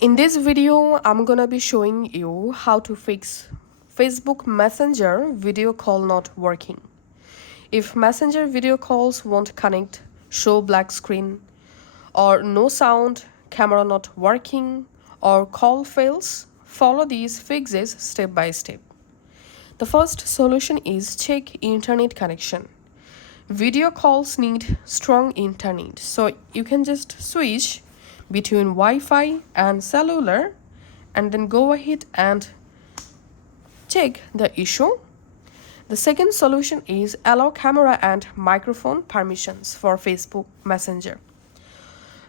In this video, I'm gonna be showing you how to fix Facebook Messenger video call not working. If Messenger video calls won't connect, show black screen, or no sound, camera not working, or call fails, follow these fixes step by step. The first solution is check internet connection. Video calls need strong internet, so you can just switch between Wi-Fi and cellular and then go ahead and check the issue. The second solution is allow camera and microphone permissions for Facebook Messenger.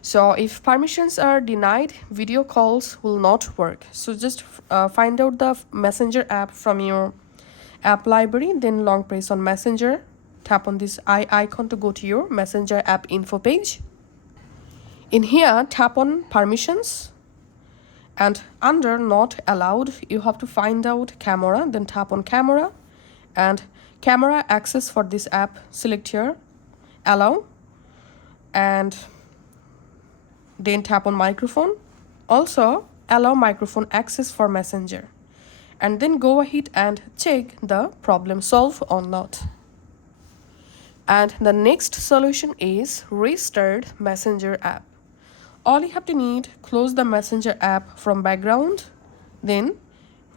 So if permissions are denied, video calls will not work. So just find out the Messenger app from your app library, then long press on Messenger. Tap on this eye icon to go to your Messenger app info page. In here, tap on permissions and under not allowed, you have to find out camera, then tap on camera and camera access for this app. Select here, allow, and then tap on microphone. Also, allow microphone access for Messenger. And then go ahead and check the problem solved or not. And the next solution is restart Messenger app. All you have to need, close the Messenger app from background, then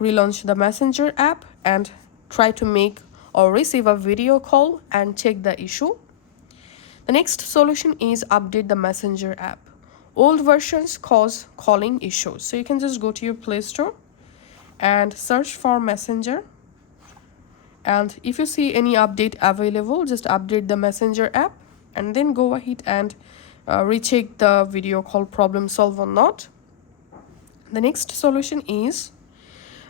relaunch the Messenger app and try to make or receive a video call and check the issue. The next solution is update the Messenger app. Old versions cause calling issues. So you can just go to your Play Store and search for Messenger. And if you see any update available, just update the Messenger app and then go ahead and recheck the video call problem solved or not. The next solution is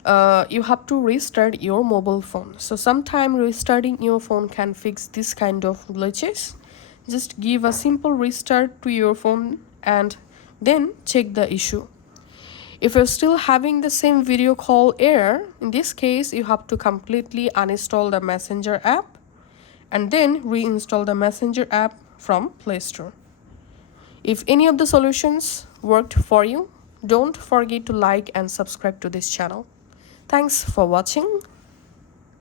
you have to restart your mobile phone. So sometime restarting your phone can fix this kind of glitches. Just give a simple restart to your phone and then check the issue. If you're still having the same video call error, in this case, you have to completely uninstall the Messenger app and then reinstall the Messenger app from Play Store. If any of the solutions worked for you, don't forget to like and subscribe to this channel. Thanks for watching.